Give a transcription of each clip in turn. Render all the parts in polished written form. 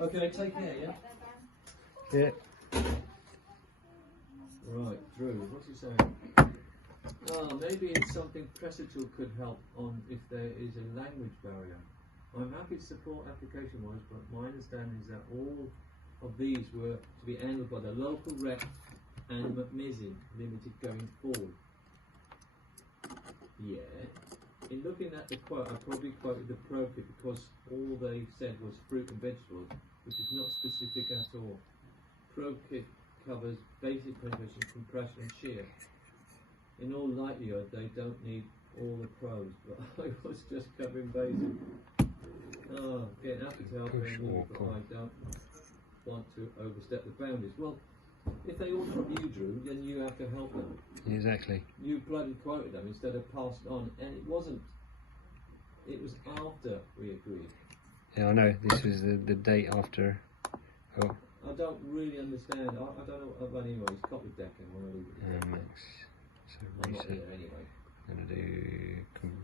Okay, take care, yeah? Yeah. Right, Drew, what's he saying? Maybe it's something Presital could help on if there is a language barrier. I'm happy to support application-wise, but my understanding is that all of these were to be handled by the local rep and McMizzy Limited going forward. Yeah. In looking at the quote, I probably quoted the pro kit because all they said was fruit and vegetables, which is not specific at all. Pro kit covers basic penetration, compression and shear. In all likelihood, they don't need all the pros, but I was just covering basic. Oh, getting happy to help them, but I don't want to overstep the boundaries. Well, if they order from you, Drew, then you have to help them. Exactly. You bloody quoted them instead of passed on, and it wasn't. It was after we agreed. Yeah, I know. This was the date after. Oh. I don't really understand. I don't know. But anyway, it's copy decking. Max. So I'm not reset. here anyway. I'm gonna do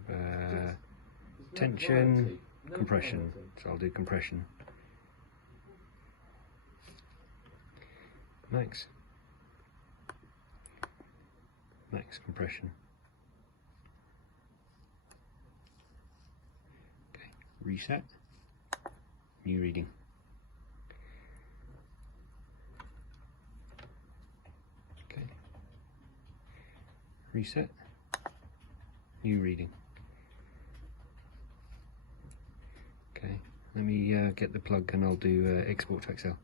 There's no tension, variety. No compression. variety. So I'll do compression. Max. Max compression. Okay. Reset. New reading. Okay. Reset. New reading. Okay. Let me get the plug and I'll do export to Excel.